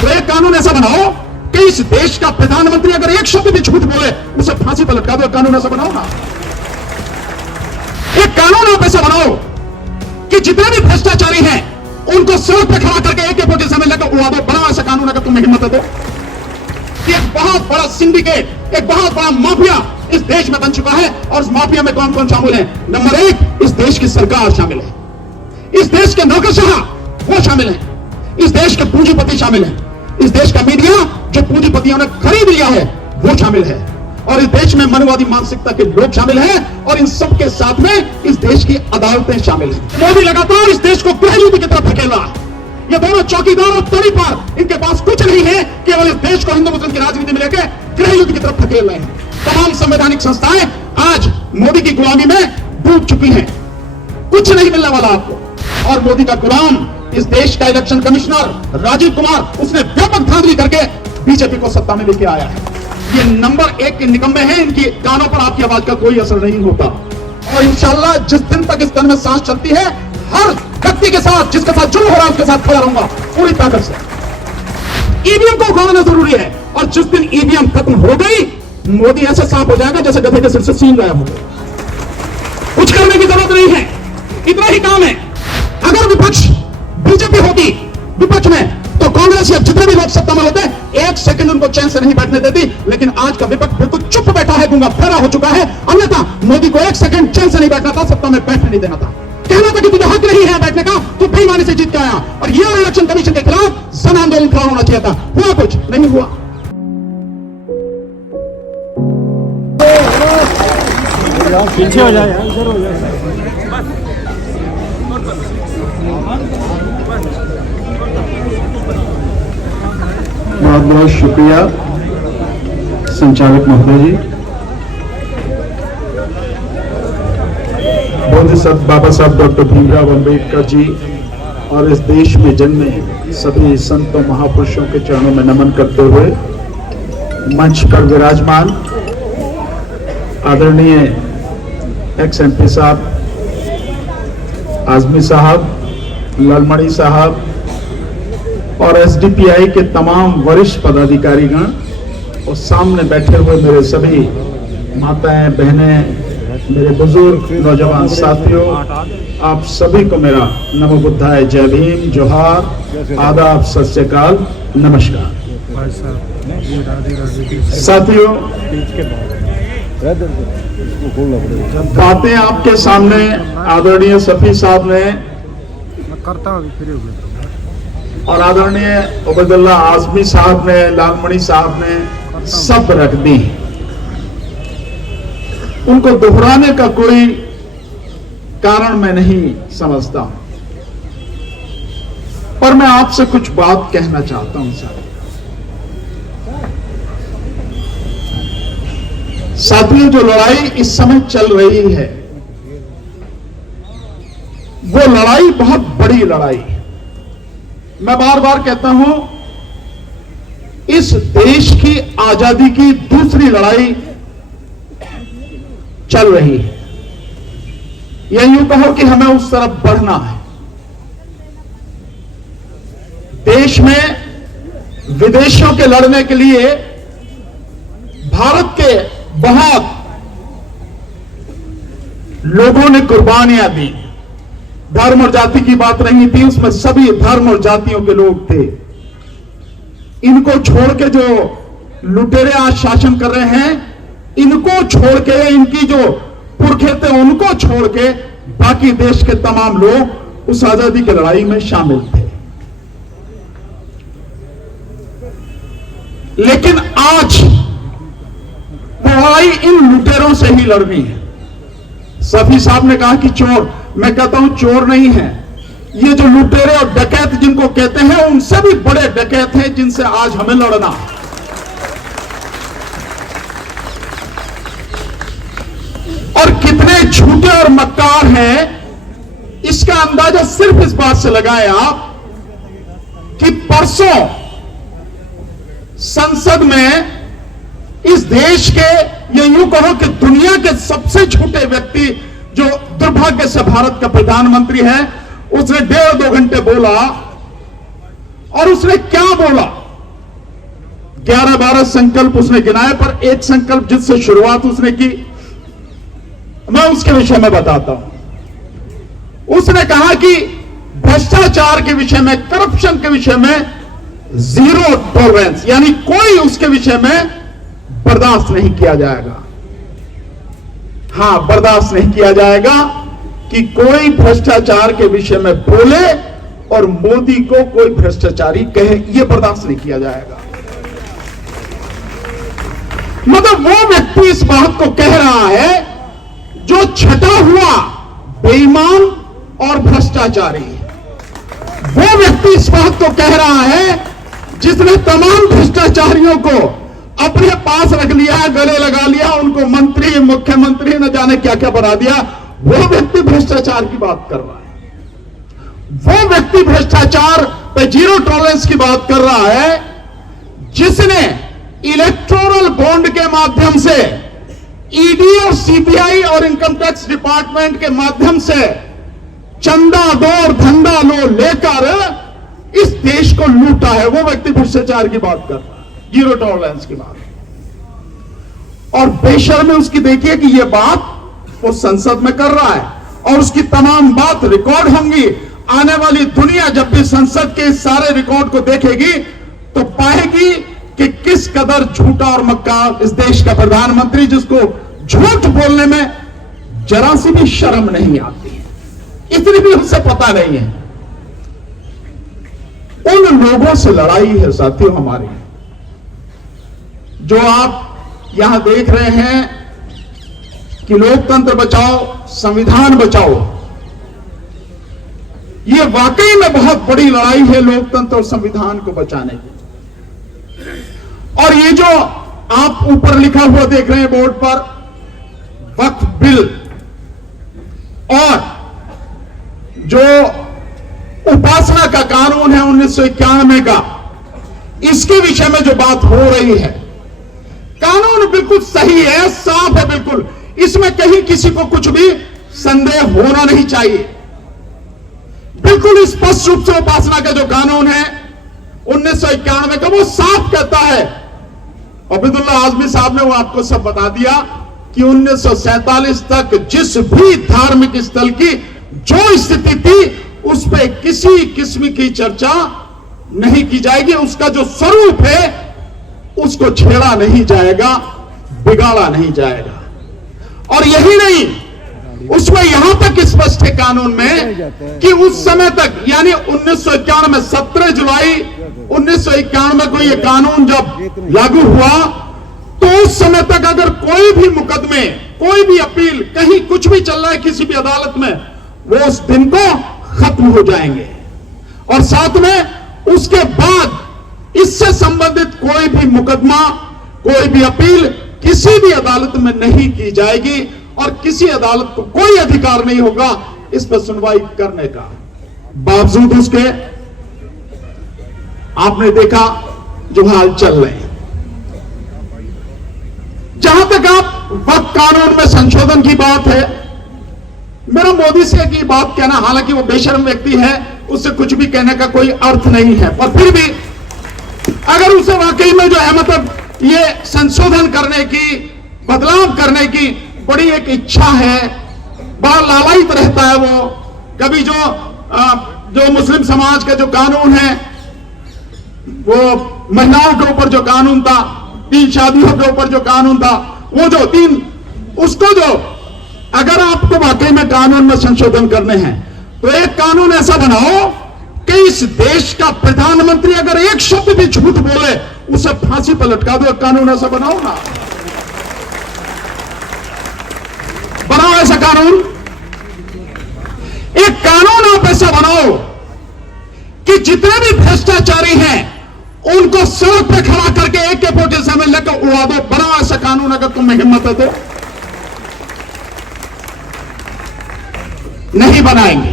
तो एक कानून ऐसा बनाओ कि इस देश का प्रधानमंत्री अगर एक शब्द भी झूठ बोले उसे फांसी पर लटका दो। कानून ऐसा बनाओ ना। एक कानून आप ऐसा बनाओ कि जितने भी भ्रष्टाचारी हैं उनको सिर पे खड़ा करके AK-47 में लेकर उड़ा दो। बनाओ ऐसा कानून अगर तुम्हें हिम्मत है तो। एक बहुत बड़ा सिंडिकेट, एक बहुत बड़ा माफिया इस देश में बन चुका है। और इस माफिया में कौन कौन शामिल है? नंबर 1, इस देश की सरकार शामिल है, इस देश के नौकरशाह वो शामिल है, इस देश के पूंजीपति शामिल है, इस देश का मीडिया जो पूंजीपतियों ने खरीद लिया है वो शामिल है, और इस देश में मनवादी मानसिकता के लोग शामिल हैं, और इन सब के साथ में इस देश की अदालतें शामिल हैं। मोदी लगातार इस देश को गृहयुद्ध की तरफ धकेल रहा है। ये दोनों चौकीदार और तड़ी पर इनके पास कुछ नहीं है, केवल इस देश को हिंदू मुस्लिम की राजनीति में लेकर गृहयुद्ध की तरफ धकेल रहे हैं। तमाम संवैधानिक संस्थाएं आज मोदी की गुलामी में डूब चुकी हैं। कुछ नहीं मिलने वाला आपको। और मोदी का गुलाम इस देश का इलेक्शन कमिश्नर राजीव कुमार, उसने व्यापक धांधली करके बीजेपी को सत्ता में लेके आया है। ये नंबर 1 के निकम्मे हैं। इनकी कानों पर आपकी आवाज का कोई असर नहीं होता। और इंशाल्लाह जिस दिन तक इस तन में सांस चलती है, हर व्यक्ति के साथ जिसके साथ जुल्म हो रहा है उसके साथ खड़ा रहूंगा पूरी ताकत से। ईवीएम को उखाड़ना जरूरी है, और जिस दिन ईवीएम खत्म हो गई, मोदी ऐसे सांप हो जाएगा जैसे गधे के सिर से सींग गायब हो गया। कुछ करने की जरूरत नहीं है, इतना ही काम है। अगर विपक्ष बीजेपी होती विपक्ष में, तो कांग्रेस या जितने भी लोग सत्ता में होते 1 सेकंड उनको चैन से नहीं बैठने देती। लेकिन आज का विपक्ष बिल्कुल चुप बैठा है, गूंगा फेरा हो चुका है। अन्यथा मोदी को 1 सेकंड चैन से नहीं बैठना था, सत्ता में बैठने नहीं देना था। कहना था कि तुझे हक नहीं है बैठने का, तो बेईमानी से जीत के आया। और ये इलेक्शन कमीशन के खिलाफ जन आंदोलन खड़ा होना चाहिए था। हुआ कुछ नहीं हुआ। पीछे हो जाए, इधर हो जाए। बहुत बहुत शुक्रिया संचालक महोदय जी। बोधिसत्व बाबा साहब डॉक्टर भीमराव अंबेडकर जी और इस देश में जन्मे सभी संतों महापुरुषों के चरणों में नमन करते हुए मंच पर विराजमान आदरणीय एक्स-MP साहब, आजमी साहब, लालमणि साहब और SDPI के तमाम वरिष्ठ पदाधिकारीगण, और सामने बैठे हुए मेरे सभी माताएं, बहनें, मेरे बुजुर्ग नौजवान साथियों, आप सभी को मेरा नमो बुद्धाय, जय भीम, जोहार, आदाब, सत श्री अकाल, नमस्कार। साथियों, बातें आपके सामने आदरणीय सफी साहब ने और आदरणीय उबैदुल्ला आजमी साहब ने, लालमणि साहब ने सब रख दी। उनको दोहराने का कोई कारण मैं नहीं समझता, पर मैं आपसे कुछ बात कहना चाहता हूं। साथियों, जो लड़ाई इस समय चल रही है वो लड़ाई बहुत बड़ी लड़ाई। मैं बार बार कहता हूं, इस देश की आजादी की दूसरी लड़ाई चल रही है, या यूं कहो कि हमें उस तरफ बढ़ना है। देश में विदेशियों के लड़ने के लिए भारत के बहुत लोगों ने कुर्बानियां दी। धर्म और जाति की बात नहीं थी, उसमें सभी धर्म और जातियों के लोग थे। इनको छोड़ के जो लुटेरे आज शासन कर रहे हैं, इनको छोड़ के, इनकी जो पुरखे थे उनको छोड़ के बाकी देश के तमाम लोग उस आजादी की लड़ाई में शामिल थे। लेकिन आज लड़ाई इन लुटेरों से ही लड़नी है। सफी साहब ने कहा कि चोर, मैं कहता हूं चोर नहीं है, ये जो लुटेरे और डकैत जिनको कहते हैं उनसे भी बड़े डकैत हैं जिनसे आज हमें लड़ना। और कितने झूठे और मक्कार हैं इसका अंदाजा सिर्फ इस बात से लगाएं आप कि परसों संसद में इस देश के, या यूं कहो कि दुनिया के सबसे झूठे व्यक्ति जो दुर्भाग्य से भारत का प्रधानमंत्री है, उसने 1.5-2 घंटे बोला। और उसने क्या बोला? 11-12 संकल्प उसने गिनाए, पर एक संकल्प जिससे शुरुआत उसने की, मैं उसके विषय में बताता हूं। उसने कहा कि भ्रष्टाचार के विषय में, करप्शन के विषय में जीरो टॉलरेंस, यानी कोई उसके विषय में बर्दाश्त नहीं किया जाएगा। हां, बर्दाश्त नहीं किया जाएगा कि कोई भ्रष्टाचार के विषय में बोले और मोदी को कोई भ्रष्टाचारी कहे, यह बर्दाश्त नहीं किया जाएगा। मतलब वो व्यक्ति इस बात को कह रहा है जो छटा हुआ बेईमान और भ्रष्टाचारी, वो व्यक्ति इस बात को कह रहा है जिसने तमाम भ्रष्टाचारियों को अपने पास रख लिया, गले लगा लिया, उनको मंत्री, मुख्यमंत्री न जाने क्या क्या बना दिया, वो व्यक्ति भ्रष्टाचार की बात कर रहा है। वो व्यक्ति भ्रष्टाचार पे जीरो टॉलरेंस की बात कर रहा है जिसने इलेक्टोरल बॉन्ड के माध्यम से ईडी और सीबीआई और इनकम टैक्स डिपार्टमेंट के माध्यम से चंदा दो और धंधा लो लेकर इस देश को लूटा है, वो व्यक्ति भ्रष्टाचार की बात कर रहा है, जीरो टॉलरेंस की बात। और बेशर्मी उसकी देखिए कि यह बात वो संसद में कर रहा है और उसकी तमाम बात रिकॉर्ड होंगी। आने वाली दुनिया जब भी संसद के सारे रिकॉर्ड को देखेगी तो पाएगी कि किस कदर झूठा और मक्कार इस देश का प्रधानमंत्री, जिसको झूठ बोलने में जरा सी भी शर्म नहीं आती है, इतनी भी उसे पता नहीं है। उन लोगों से लड़ाई है साथियों हमारी, जो आप यहां देख रहे हैं कि लोकतंत्र बचाओ, संविधान बचाओ। यह वाकई में बहुत बड़ी लड़ाई है लोकतंत्र और संविधान को बचाने की। और ये जो आप ऊपर लिखा हुआ देख रहे हैं बोर्ड पर, वक्फ बिल और जो उपासना का कानून है 1991 का, इसके विषय में जो बात हो रही है, कानून बिल्कुल सही है, साफ है बिल्कुल, इसमें कहीं किसी को कुछ भी संदेह होना नहीं चाहिए। बिल्कुल स्पष्ट रूप से उपासना का जो कानून है 1991 का, वो साफ कहता है, अब्दुल्ला आजमी साहब ने वो आपको सब बता दिया कि 1947 तक जिस भी धार्मिक स्थल की जो स्थिति थी उस पर किसी किस्म की चर्चा नहीं की जाएगी, उसका जो स्वरूप है उसको छेड़ा नहीं जाएगा, बिगाड़ा नहीं जाएगा। और यही नहीं, उसमें यहां तक स्पष्ट है कानून में कि उस समय तक, यानी 1991 में 17 जुलाई 1991 को यह कानून जब लागू हुआ, तो उस समय तक अगर कोई भी मुकदमे, कोई भी अपील, कहीं कुछ भी चल रहा है किसी भी अदालत में, वो उस दिन को खत्म हो जाएंगे। और साथ में उसके बाद इससे संबंधित कोई भी मुकदमा, कोई भी अपील किसी भी अदालत में नहीं की जाएगी और किसी अदालत को कोई अधिकार नहीं होगा इस पर सुनवाई करने का। बावजूद उसके आपने देखा जो हाल चल रहे हैं। जहां तक आप वक्फ कानून में संशोधन की बात है, मेरा मोदी से की बात कहना, हालांकि वो बेशर्म व्यक्ति है, उससे कुछ भी कहने का कोई अर्थ नहीं है, पर फिर भी अगर उसे वाकई में जो है मतलब ये संशोधन करने की, बदलाव करने की बड़ी एक इच्छा है, बड़ा लालायित रहता है वो, कभी जो मुस्लिम समाज का जो कानून है, वो महिलाओं के ऊपर जो कानून था, 3 शादियों के ऊपर जो कानून था, वो जो 3, उसको जो अगर आपको वाकई में कानून में संशोधन करने हैं तो एक कानून ऐसा बनाओ कि इस देश का प्रधानमंत्री अगर एक शब्द भी झूठ बोले उसे फांसी पर लटका दो। एक कानून ऐसा बनाओ ना, बनाओ ऐसा कानून। एक कानून आप ऐसा बनाओ कि जितने भी भ्रष्टाचारी हैं उनको सड़क पे खड़ा करके AK-47 लेकर उड़ा दो। बनाओ ऐसा कानून अगर तुम्हें हिम्मत है तो। नहीं बनाएंगे,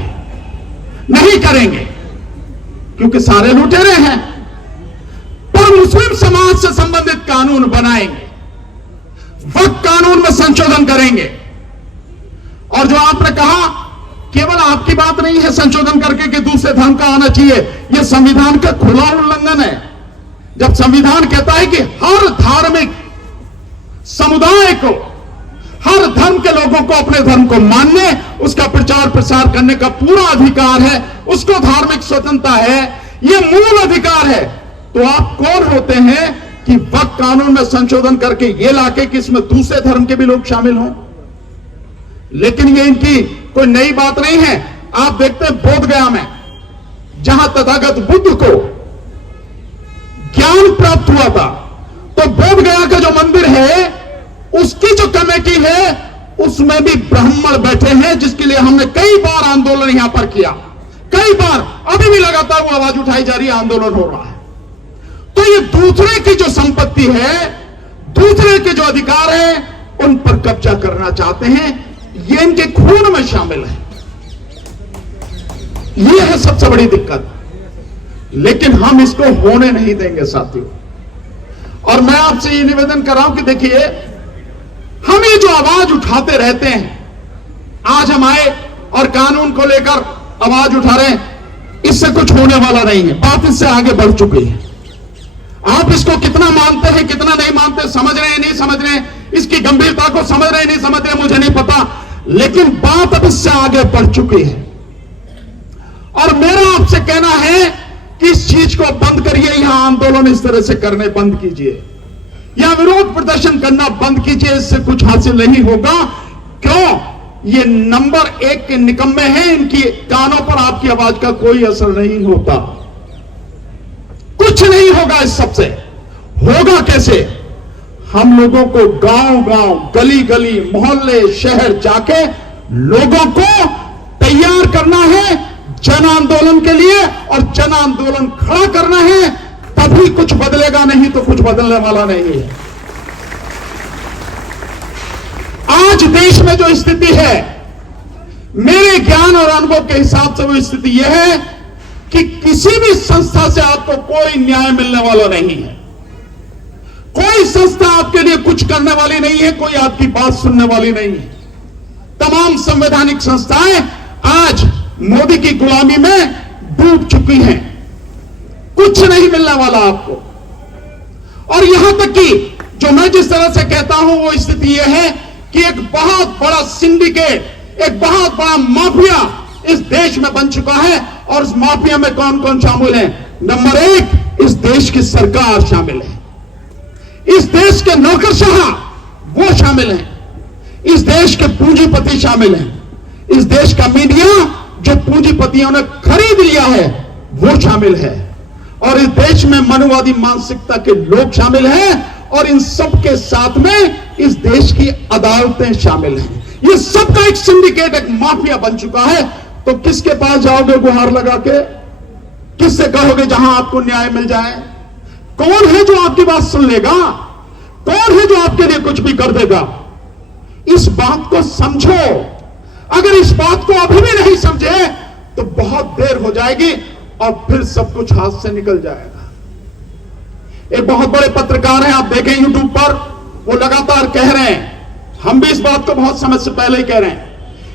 नहीं करेंगे, क्योंकि सारे लुटेरे हैं। पर मुस्लिम समाज से संबंधित कानून बनाएंगे, वक्फ कानून में संशोधन करेंगे। और जो आपने कहा, केवल आपकी बात नहीं है संशोधन करके कि दूसरे धर्म का आना चाहिए, यह संविधान का खुला उल्लंघन है। जब संविधान कहता है कि हर धार्मिक समुदाय को, हर धर्म के लोगों को अपने धर्म को मानने, उसका प्रचार प्रसार करने का पूरा अधिकार है, उसको धार्मिक स्वतंत्रता है, यह मूल अधिकार है, तो आप कौन होते हैं कि वक्फ कानून में संशोधन करके यह लाके कि इसमें दूसरे धर्म के भी लोग शामिल हों? लेकिन यह इनकी कोई नई बात नहीं है। आप देखते हैं बोध गया में, जहां तथागत बुद्ध को ज्ञान प्राप्त हुआ था, तो बोध गया का जो मंदिर है उसकी जो कमेटी है उसमें भी ब्राह्मण बैठे हैं, जिसके लिए हमने कई बार आंदोलन यहां पर किया, कई बार, अभी भी लगातार वो आवाज उठाई जा रही है, आंदोलन हो रहा है। तो ये दूसरे की जो संपत्ति है, दूसरे के जो अधिकार है, उन पर कब्जा करना चाहते हैं, ये इनके खून में शामिल है। ये है सबसे बड़ी दिक्कत, लेकिन हम इसको होने नहीं देंगे साथियों। और मैं आपसे ये निवेदन कर रहा हूं कि देखिए, हम ये जो आवाज उठाते रहते हैं, आज हम आए और कानून को लेकर आवाज उठा रहे हैं, इससे कुछ होने वाला नहीं है, बात इससे आगे बढ़ चुकी है। आप इसको कितना मानते हैं, कितना नहीं मानते, समझ रहे हैं नहीं समझ रहे हैं, इसकी गंभीरता को समझ रहे हैं नहीं समझ रहे, मुझे नहीं पता, लेकिन बात अब इससे आगे बढ़ चुकी है। और मेरा आपसे कहना है कि इस चीज को बंद करिए, यहां आंदोलन इस तरह से करने बंद कीजिए, यहां विरोध प्रदर्शन करना बंद कीजिए, इससे कुछ हासिल नहीं होगा। क्यों? ये नंबर 1 के निकम्मे हैं, इनकी कानों पर आपकी आवाज का कोई असर नहीं होता, कुछ नहीं होगा। इस सबसे होगा कैसे? हम लोगों को गांव गांव, गली गली, मोहल्ले, शहर जाके लोगों को तैयार करना है जन आंदोलन के लिए, और जन आंदोलन खड़ा करना है, तभी कुछ बदलेगा, नहीं तो कुछ बदलने वाला नहीं है। आज देश में जो स्थिति है, मेरे ज्ञान और अनुभव के हिसाब से वो स्थिति यह है कि किसी भी संस्था से आपको कोई न्याय मिलने वाला नहीं है, कोई संस्था आपके लिए कुछ करने वाली नहीं है, कोई आपकी बात सुनने वाली नहीं है। तमाम संवैधानिक संस्थाएं आज मोदी की गुलामी में डूब चुकी हैं, कुछ नहीं मिलने वाला आपको। और यहां तक कि जो मैं जिस तरह से कहता हूं वो स्थिति यह है कि एक बहुत बड़ा सिंडिकेट, एक बहुत बड़ा माफिया इस देश में बन चुका है। और इस माफिया में कौन कौन शामिल है? नंबर 1, इस देश की सरकार शामिल है, इस देश के नौकरशाह वो शामिल हैं, इस देश के पूंजीपति शामिल हैं, इस देश का मीडिया जो पूंजीपतियों ने खरीद लिया है वो शामिल है, और इस देश में मनुवादी मानसिकता के लोग शामिल हैं, और इन सब के साथ में इस देश की अदालतें शामिल हैं। ये सबका एक सिंडिकेट, एक माफिया बन चुका है। तो किसके पास जाओगे गुहार लगा के? किससे कहोगे जहां आपको न्याय मिल जाए? कौन है जो आपकी बात सुन लेगा? कौन है जो आपके लिए कुछ भी कर देगा? इस बात को समझो। अगर इस बात को अभी भी नहीं समझे तो बहुत देर हो जाएगी और फिर सब कुछ हाथ से निकल जाएगा। एक बहुत बड़े पत्रकार हैं, आप देखें यूट्यूब पर, वो लगातार कह रहे हैं, हम भी इस बात को बहुत समय से पहले ही कह रहे हैं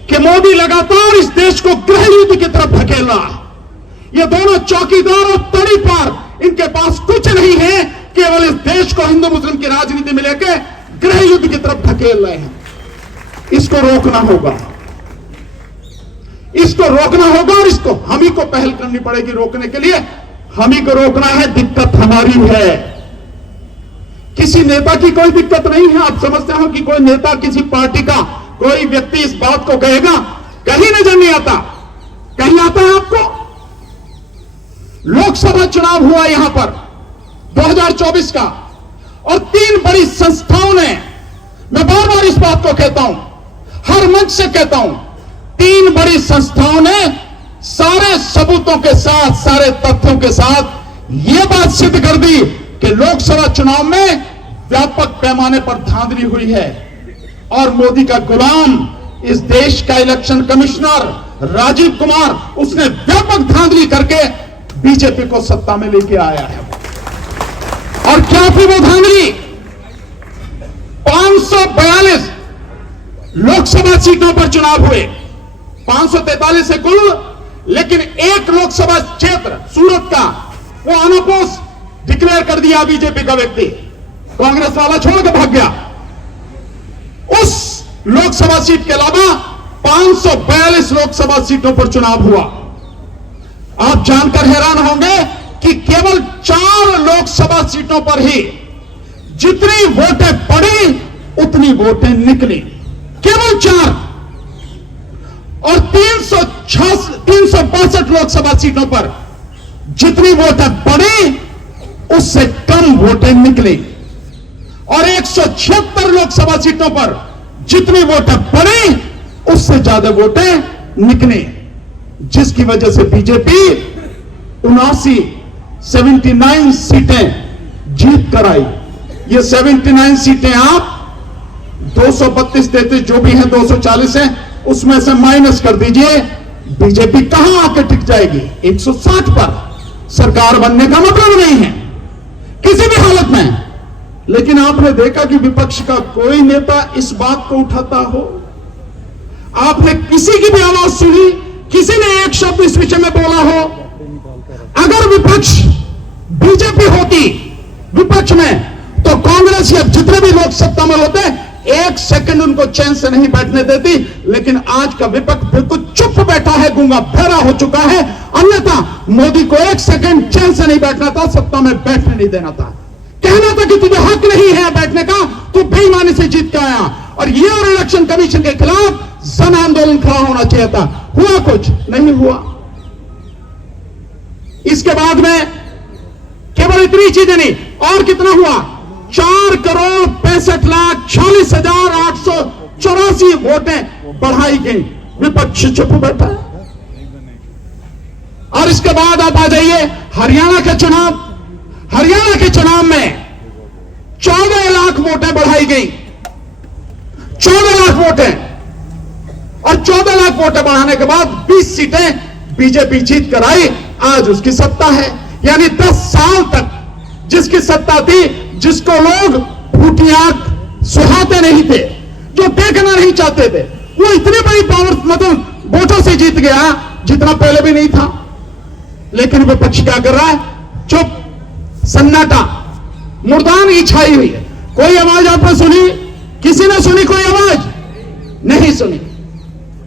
कि मोदी लगातार इस देश को गृह युद्ध की तरफ धकेल रहा है। ये दोनों चौकीदार और तड़ी पार, इनके पास कुछ नहीं है, केवल इस देश को हिंदू मुस्लिम की राजनीति में लेकर गृह युद्ध की तरफ धकेल रहे हैं। इसको रोकना होगा, इसको रोकना होगा, और इसको हम ही को पहल करनी पड़ेगी रोकने के लिए। हम ही को रोकना है, दिक्कत हमारी है, किसी नेता की कोई दिक्कत नहीं है। आप समझते हो कि कोई नेता, किसी पार्टी का कोई व्यक्ति इस बात को कहेगा? कहीं नजर नहीं आता। कहीं आता है आपको? लोकसभा चुनाव हुआ यहां पर 2024 का, और 3 बड़ी संस्थाओं ने, मैं बार बार इस बात को कहता हूं, हर मंच से कहता हूं, 3 बड़ी संस्थाओं ने सारे सबूतों के साथ, सारे तथ्यों के साथ यह बात सिद्ध कर दी कि लोकसभा चुनाव में व्यापक पैमाने पर धांधली हुई है, और मोदी का गुलाम, इस देश का इलेक्शन कमिश्नर राजीव कुमार, उसने व्यापक धांधली करके बीजेपी को सत्ता में लेके आया है। और क्या थी वो धांधली? 542 लोकसभा सीटों पर चुनाव हुए, 543 है कुल, लेकिन एक लोकसभा क्षेत्र सूरत का, वो अनपोज डिक्लेयर कर दिया बीजेपी का व्यक्ति, कांग्रेस वाला छोड़ के भाग गया। उस लोकसभा सीट के अलावा 542 लोकसभा सीटों पर चुनाव हुआ। आप जानकर हैरान होंगे कि केवल 4 लोकसभा सीटों पर ही जितनी वोटें पड़ी उतनी वोटें निकली, केवल 4। और 362 लोकसभा सीटों पर जितनी वोटें पड़ी उससे कम वोटें निकली, और 176 लोकसभा सीटों पर जितनी वोटें पड़ी उससे ज्यादा वोटें निकली, जिसकी वजह से बीजेपी 79 सीटें जीत कर आई। ये 79 सीटें आप 232 देते, जो भी है 240 है, उसमें से माइनस कर दीजिए, बीजेपी कहां आकर टिक जाएगी? 160 पर। सरकार बनने का मतलब नहीं है किसी भी हालत में। लेकिन आपने देखा कि विपक्ष का कोई नेता इस बात को उठाता हो? आपने किसी की भी आवाज सुनी? किसी ने एक शब्द इस विषय में बोला हो? अगर विपक्ष बीजेपी होती विपक्ष में, तो कांग्रेस या जितने भी लोग सत्ता में होते एक सेकंड उनको चैन से नहीं बैठने देती। लेकिन आज का विपक्ष बिल्कुल चुप बैठा है, गूंगा बहरा हो चुका है। अन्यथा मोदी को एक सेकंड चैन से नहीं बैठना था, सत्ता में बैठने नहीं देना था, कहना था कि तुझे हक नहीं है बैठने का, तू बेईमानी से जीत के आया। और ये और इलेक्शन कमीशन के खिलाफ जन आंदोलन खड़ा होना चाहिए था। हुआ कुछ नहीं हुआ। इसके बाद में केवल इतनी चीजें नहीं, और कितना हुआ? 4,65,46,884 वोटें बढ़ाई गई। विपक्ष चुप बैठा है। और इसके बाद आप आ जाइए हरियाणा के चुनाव। हरियाणा के चुनाव में 14 लाख वोटें बढ़ाई गई, 14 लाख वोटें। और 14 लाख वोटें बढ़ाने के बाद 20 सीटें बीजेपी जीत कर आई। आज उसकी सत्ता है। यानी 10 साल तक जिसकी सत्ता थी, जिसको लोग फूटी आंख सुहाते नहीं थे, जो देखना नहीं चाहते थे, वो इतनी बड़ी पावर मतलब वोटों से जीत गया जितना पहले भी नहीं था। लेकिन विपक्ष क्या कर रहा है? चुप, सन्नाटा, मुर्दानगी छाई हुई है। कोई आवाज आपने सुनी? किसी ने सुनी कोई आवाज? नहीं सुनी।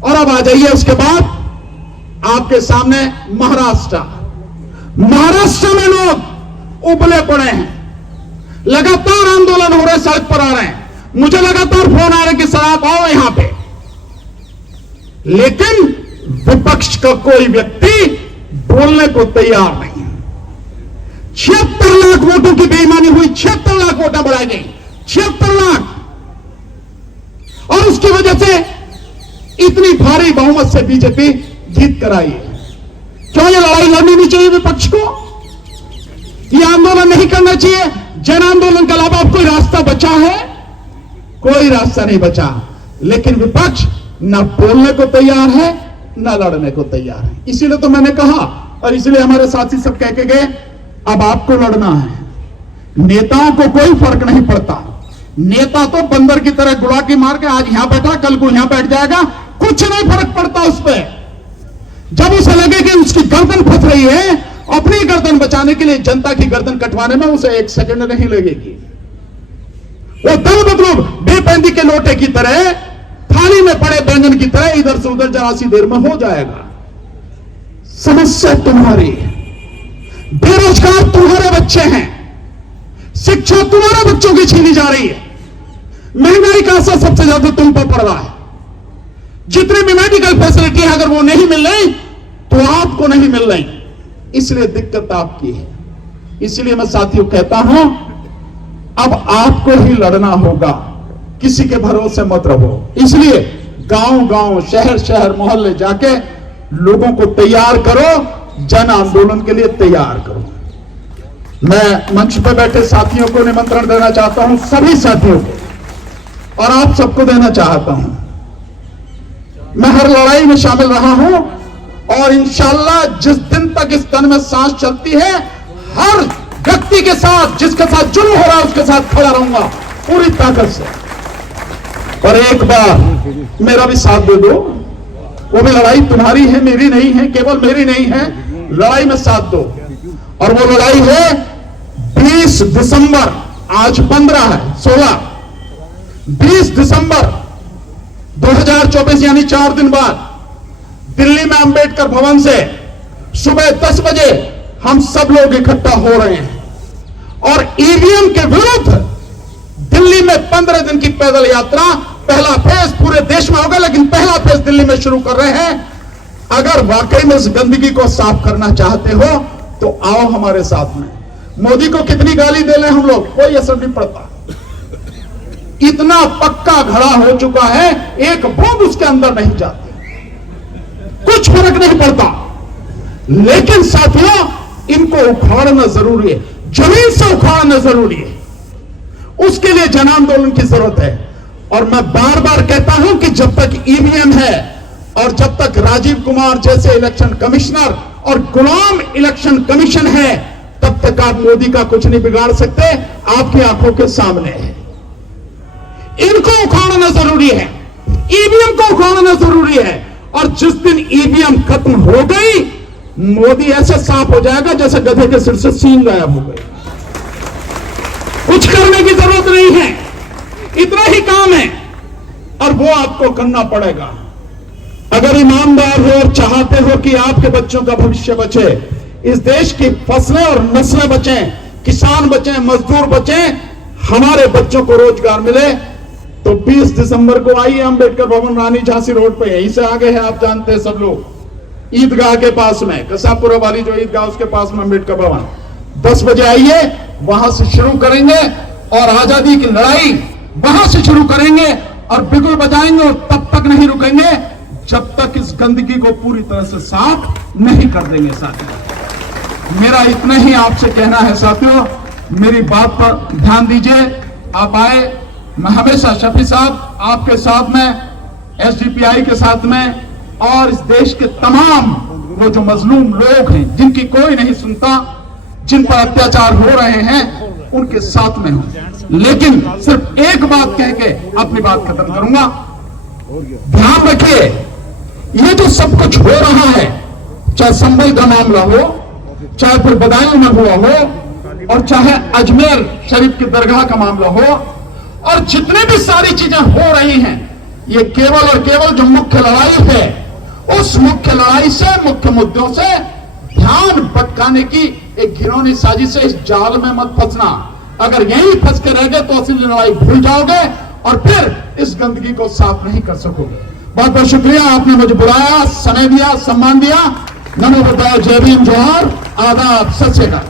और अब आ जाइए उसके बाद आपके सामने महाराष्ट्र। महाराष्ट्र में लोग उबले पड़े हैं, लगातार आंदोलन हो रहे, सड़क पर आ रहे हैं। मुझे लगातार फोन आ रहे कि सर आप आओ यहां पे। लेकिन विपक्ष का कोई व्यक्ति बोलने को तैयार नहीं है। 76 लाख वोटों की बेईमानी हुई, 76 लाख वोटें बढ़ाई गई, 76 लाख। और उसकी वजह से इतनी भारी बहुमत से बीजेपी जीत कर आई है। क्यों ये लड़ाई लड़नी नहीं चाहिए विपक्ष को? ये आंदोलन नहीं करना चाहिए? जन आंदोलन के अलावा अब कोई रास्ता बचा है? कोई रास्ता नहीं बचा। लेकिन विपक्ष ना बोलने को तैयार है, ना लड़ने को तैयार है। इसीलिए तो मैंने कहा, और इसलिए हमारे साथी सब कह के गए, अब आपको लड़ना है। नेताओं को कोई फर्क नहीं पड़ता। नेता तो बंदर की तरह गुड़ाकी मार के आज यहां बैठा, कल को यहां बैठ जाएगा, कुछ नहीं फर्क पड़ता उस पर। जब उसे लगे कि उसकी गर्दन फंस रही है, अपनी गर्दन बचाने के लिए जनता की गर्दन कटवाने में उसे एक सेकंड नहीं लगेगी। वो दल बदलू बेपैंदी के लोटे की तरह, थाली में पड़े व्यंजन की तरह इधर से उधर जरा सी देर में हो जाएगा। समस्या तुम्हारी, बेरोजगार तुम्हारे बच्चे हैं, शिक्षा तुम्हारे बच्चों की छीनी जा रही है, महंगाई का असर सबसे ज्यादा तुम पर पड़ रहा है। जितनी भी मेडिकल फैसिलिटी है अगर वो नहीं मिल रही तो आपको नहीं मिल रही, इसलिए दिक्कत आपकी है। इसलिए मैं साथियों कहता हूं, अब आपको ही लड़ना होगा, किसी के भरोसे मत रहो। इसलिए गांव गांव, शहर शहर, मोहल्ले जाके लोगों को तैयार करो, जन आंदोलन के लिए तैयार करो। मैं मंच पर बैठे साथियों को निमंत्रण देना चाहता हूं, सभी साथियों को, और आप सबको देना चाहता हूं। मैं हर लड़ाई में शामिल रहा हूं और इंशाअल्लाह जिस दिन तक इस तन में सांस चलती है, हर व्यक्ति के साथ, जिसके साथ जुल्म हो रहा है उसके साथ खड़ा रहूंगा पूरी ताकत से। और एक बार मेरा भी साथ दे दो, वो भी लड़ाई तुम्हारी है, मेरी नहीं है, केवल मेरी नहीं है। लड़ाई में साथ दो, और वो लड़ाई है 20 दिसंबर, आज 15 है, 16, 20 दिसंबर 2024 यानी 4 दिन बाद दिल्ली में अंबेडकर भवन से सुबह 10 बजे हम सब लोग इकट्ठा हो रहे हैं और ईवीएम के विरुद्ध दिल्ली में 15 दिन की पैदल यात्रा, पहला फेज पूरे देश में होगा, लेकिन पहला फेज दिल्ली में शुरू कर रहे हैं। अगर वाकई में इस गंदगी को साफ करना चाहते हो तो आओ हमारे साथ में। मोदी को कितनी गाली दे लें हम लोग, कोई असर नहीं पड़ता। इतना पक्का घड़ा हो चुका है, एक बूंद उसके अंदर नहीं जाती, कुछ फर्क नहीं पड़ता। लेकिन साथियों, इनको उखाड़ना जरूरी है, जमीन से उखाड़ना जरूरी है। उसके लिए जन आंदोलन की जरूरत है। और मैं बार बार कहता हूं कि जब तक ईवीएम है और जब तक राजीव कुमार जैसे इलेक्शन कमिश्नर और गुलाम इलेक्शन कमीशन है, तब तक आप मोदी का कुछ नहीं बिगाड़ सकते। आपकी आंखों के सामने है। इनको उखाड़ना जरूरी है, ईवीएम को उखाड़ना जरूरी है। और जिस दिन ईवीएम खत्म हो गई, मोदी ऐसे साफ हो जाएगा जैसे गधे के सिर से सींग गायब हो गए। कुछ करने की जरूरत नहीं है, इतना ही काम है और वो आपको करना पड़ेगा। अगर ईमानदार हो और चाहते हो कि आपके बच्चों का भविष्य बचे, इस देश की फसलें और नस्लें बचें, किसान बचें, मजदूर बचें, हमारे बच्चों को रोजगार मिले, तो 20 दिसंबर को आइए अंबेडकर भवन, रानी झांसी रोड पे, यहीं से आगे है, आप जानते हैं सब लोग, ईदगाह के पास में, कसापुरा वाली जो ईदगाह उसके पास में अंबेडकर भवन। 10 बजे आइए, वहां से शुरू करेंगे और आजादी की लड़ाई वहां से शुरू करेंगे और बिगुल बजाएंगे। और तब तक नहीं रुकेंगे जब तक इस गंदगी को पूरी तरह से साफ नहीं कर देंगे। साथियों, मेरा इतना ही आपसे कहना है। साथियों, मेरी बात पर ध्यान दीजिए। आप आए, मैं हमेशा शफी साहब आपके साथ में, एसडीपीआई के साथ में, और इस देश के तमाम वो जो मजलूम लोग हैं जिनकी कोई नहीं सुनता, जिन पर अत्याचार हो रहे हैं, उनके साथ में हूं। लेकिन सिर्फ एक बात कह के अपनी बात खत्म करूंगा। ध्यान रखिए, ये जो सब कुछ हो रहा है, चाहे संभल का मामला हो, चाहे फिर बदायूं में हुआ हो, और चाहे अजमेर शरीफ की दरगाह का मामला हो, और जितने भी सारी चीजें हो रही हैं, ये केवल और केवल जो मुख्य लड़ाई है, उस मुख्य लड़ाई से, मुख्य मुद्दों से ध्यान भटकाने की एक घिनौनी साजिश है। इस जाल में मत फंसना। अगर यहीं फंस के रह गए तो असली लड़ाई भूल जाओगे और फिर इस गंदगी को साफ नहीं कर सकोगे। बहुत बहुत शुक्रिया, आपने मुझे बुलाया, समय दिया, सम्मान दिया। नमो बुद्धाय, जय भीम, जोहार, आदाब, सत श्री अकाल।